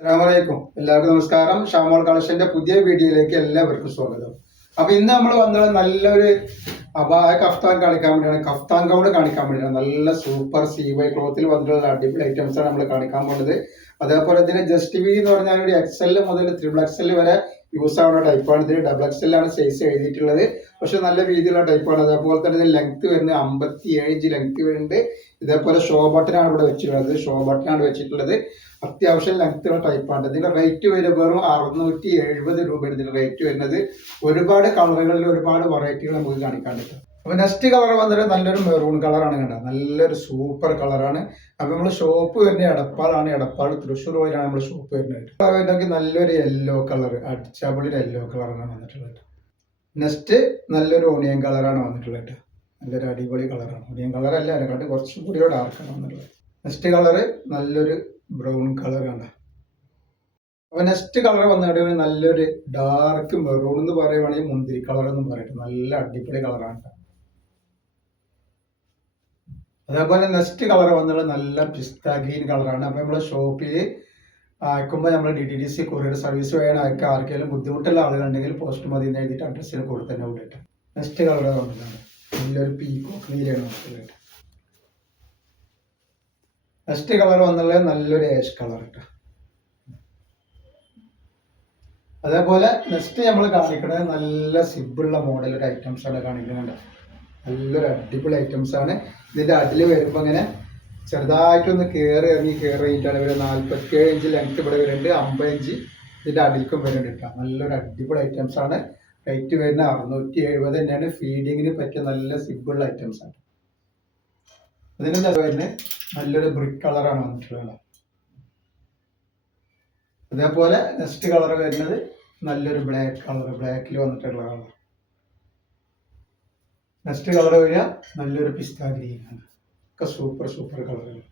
അസ്സലാമലൈക്കും. എല്ലാവർക്കും നമസ്കാരം. ഷാമോൾ കളക്ഷന്റെ പുതിയ വീഡിയോയിലേക്ക് എല്ലാവർക്കും സ്വാഗതം. അപ്പൊ ഇന്ന് നമ്മൾ വന്നത് നല്ലൊരു അബായ കഫ്താൻ കാണിക്കാൻ വേണ്ടിയാണ്, കഫ്താൻ ഗൗൺ കാണിക്കാൻ വേണ്ടിയാണ്. നല്ല സൂപ്പർ CY ക്ലോത്തിൽ വന്നിട്ടുള്ള അടിപൊളി ഐറ്റംസ് ആണ് നമ്മൾ കാണിക്കാൻ പോകുന്നത്. അതേപോലെ ഇതിന് ജസ്റ്റ് വി എന്ന് പറഞ്ഞാൽ ഒരു XL മുതൽ XXL വരെ യൂസ് ആവുന്ന ടൈപ്പാണ്. ഇതിന് XXL ആണ് സൈസ് എഴുതിയിട്ടുള്ളത്. പക്ഷെ നല്ല രീതിയിലുള്ള ടൈപ്പാണ്. അതേപോലെ തന്നെ ഇതിന് ലെങ്ത് വരുന്നത് 57 ഇഞ്ച് ലെങ്ത് വരുന്നുണ്ട്. ഇതേപോലെ ഷോ ബട്ടനാണ് ഇവിടെ വെച്ചിട്ടുള്ളത്. ഷോ ബട്ടനാണ് വെച്ചിട്ടുള്ളത്. അത്യാവശ്യം ലെങ്ത്തുള്ള ടൈപ്പാണ്. ഇതിന്റെ റേറ്റ് വരും വെറും 670 രൂപയാണ് ഇതിന്റെ റേറ്റ് വരുന്നത്. ഒരുപാട് കളറുകളിൽ ഒരുപാട് വെറൈറ്റികൾ നമുക്ക് കാണിക്കാൻ പറ്റും. അപ്പൊ നെക്സ്റ്റ് കളർ വന്നിട്ട് നല്ലൊരു മെറൂൺ കളറാണ് കണ്ടത്. നല്ലൊരു സൂപ്പർ കളറാണ്. അപ്പൊ നമ്മൾ ഷോപ്പ് വരുന്നത് എടപ്പാളാണ്. എടപ്പാൾ തൃശ്ശൂർ വഴിയാണ് നമ്മൾ ഷോപ്പ് വരുന്നത്. നല്ലൊരു യെല്ലോ കളർ, അടിച്ചാപൊളി യെല്ലോ കളറാണ് വന്നിട്ടുള്ളത്. നെക്സ്റ്റ് നല്ലൊരു ഓണിയൻ കളറാണ് വന്നിട്ടുള്ളത്. നല്ലൊരു അടിപൊളി കളറാണ്. ഓണിയൻ കളർ അല്ല, അതിനെക്കാട്ട് കുറച്ചും കൂടി ഡാർക്കാണ് വന്നിട്ടുള്ളത്. നെക്സ്റ്റ് കളറ് നല്ലൊരു ബ്രൗൺ കളർ കണ്ട. അപ്പൊ നെക്സ്റ്റ് കളർ വന്നിട്ട് നല്ലൊരു ഡാർക്ക് മെറൂൺ എന്ന് പറയുവാണെങ്കിൽ മുന്തിരി കളർ എന്നും പറയട്ടെ. നല്ല അടിപൊളി കളറാണ്. അതേപോലെ നെക്സ്റ്റ് കളർ വന്നത് നല്ല പിസ്ത ഗ്രീൻ കളറാണ്. അപ്പൊ നമ്മളെ ഷോപ്പിൽ അയക്കുമ്പോൾ നമ്മൾ DTDC കൊറിയർ സർവീസ് വഴിയാണ് അയക്കുക. ആർക്കെങ്കിലും ബുദ്ധിമുട്ടുള്ള ആളുകളുണ്ടെങ്കിൽ പോസ്റ്റ് മതി എന്ന് എഴുതിയിട്ട് അഡ്രസ്സിന് കൂടെ തന്നെ വിട്ടിട്ട്. നെക്സ്റ്റ് കളർ വന്നതാണ് നല്ലൊരു പീക്കോക്ക് നീലയാണ് വന്നിട്ടുള്ളത്. നെക്സ്റ്റ് കളർ വന്നുള്ളത് നല്ലൊരു ആഷ് കളർ കേട്ടോ. അതേപോലെ നെക്സ്റ്റ് നമ്മൾ കാണിക്കുന്നത് നല്ല സിബിളുള്ള മോഡൽ ഒരു ഐറ്റംസ് ആണ് കാണിക്കുന്നുണ്ട്. നല്ലൊരു അടിപൊളി ഐറ്റംസ് ആണ്. ഇതിന്റെ അടിയിൽ വരുമ്പോൾ ഇങ്ങനെ ചെറുതായിട്ടൊന്ന് ഇറങ്ങി കഴിഞ്ഞിട്ടാണ് ഇവര് 47 ഇഞ്ച് ലെങ്ത് ഇവിടെ വരുന്നുണ്ട്. 50 ഇഞ്ച് ഇതിന്റെ അടിയിൽക്കും വരുന്നുണ്ട് കേട്ടോ. നല്ലൊരു അടിപൊളി ഐറ്റംസ് ആണ്. റേറ്റ് വരുന്ന 670 തന്നെയാണ്. ഫീഡിങ്ങിന് പറ്റിയ നല്ല സിബിളുള്ള ഐറ്റംസ് ആണ്. അതിനെന്താ വരുന്നത് നല്ലൊരു ബ്രിക്ക് കളറാണ് വന്നിട്ടുള്ളത്. അതേപോലെ നെക്സ്റ്റ് കളർ വരുന്നത് നല്ലൊരു ബ്ലാക്ക് കളർ, ബ്ലാക്കിൽ വന്നിട്ടുള്ള കളർ. നെക്സ്റ്റ് കളർ വരിക നല്ലൊരു പിസ്ത ഗ്രീൻ ആണ്. ഒക്കെ സൂപ്പർ കളറുകൾ.